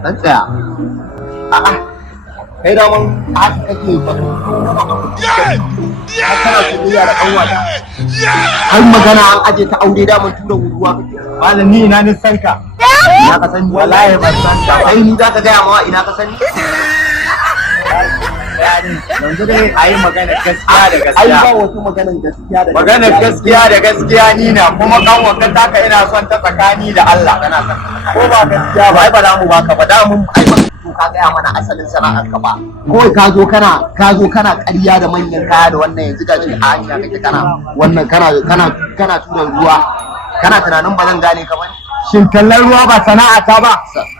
Dan tsaya. A'a, kai da mun haka kake ba. Kana soyayya da kanwata. Har magana an aje ta aure da mun tura ruwa kake. Malam ni ina ni san ka. Ina ka sani wallahi ban san ka. Ai ni za ka ga ma ina ka sani. Yanzu dai ayi magana gaskiya da gaskiya. Ai ba wasu maganar gaskiya da Maganar gaskiya da gaskiya ni na kuma kanwata taka ina son ta tsakani da Allah. kana son Ko ba gaskiya ba ai ba za mu baka ba da mun ai ba to ka gaya mana asalin sana'ar ka ba kawai ka zo kana ƙarya da manyan kaya da wannan yanzu gashi a hanya kake kana wannan kana tura ruwa kana tunanin ba zan gane ka ba Shin tallar ruwa ba sana'a ta ba?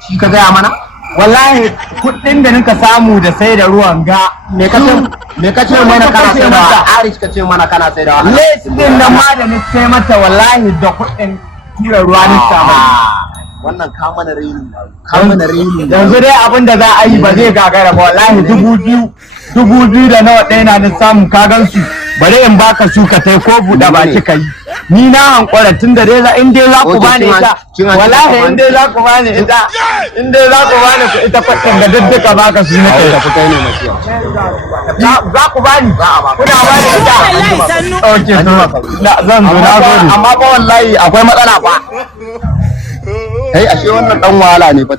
shi ka gaya mana Wallahi kuɗin da nika samu da sai da ruwan ga me kace mana kana sai da Arish kace mana kana sai da les din nan ma da ni sai mata wallahi da kuɗin tura ruwa ni samu. wannan ka mana raini Yanzu dai abin da za a yi ba zai gagara ba wallahi 2000 da nawa ɗaya na samu ka gansu bari in baka su ka tai ko buɗe baki ka yi ni na hankura tun da dai in dai za ku bani ita wallahi in dai za ku bani ita ita kwatin da duka baka su na kai ku kai ne maciya za ku bani kuna bani ita okay zan zo na gode amma ba wallahi akwai matsala fa kai ashe wannan dan wahala ne fa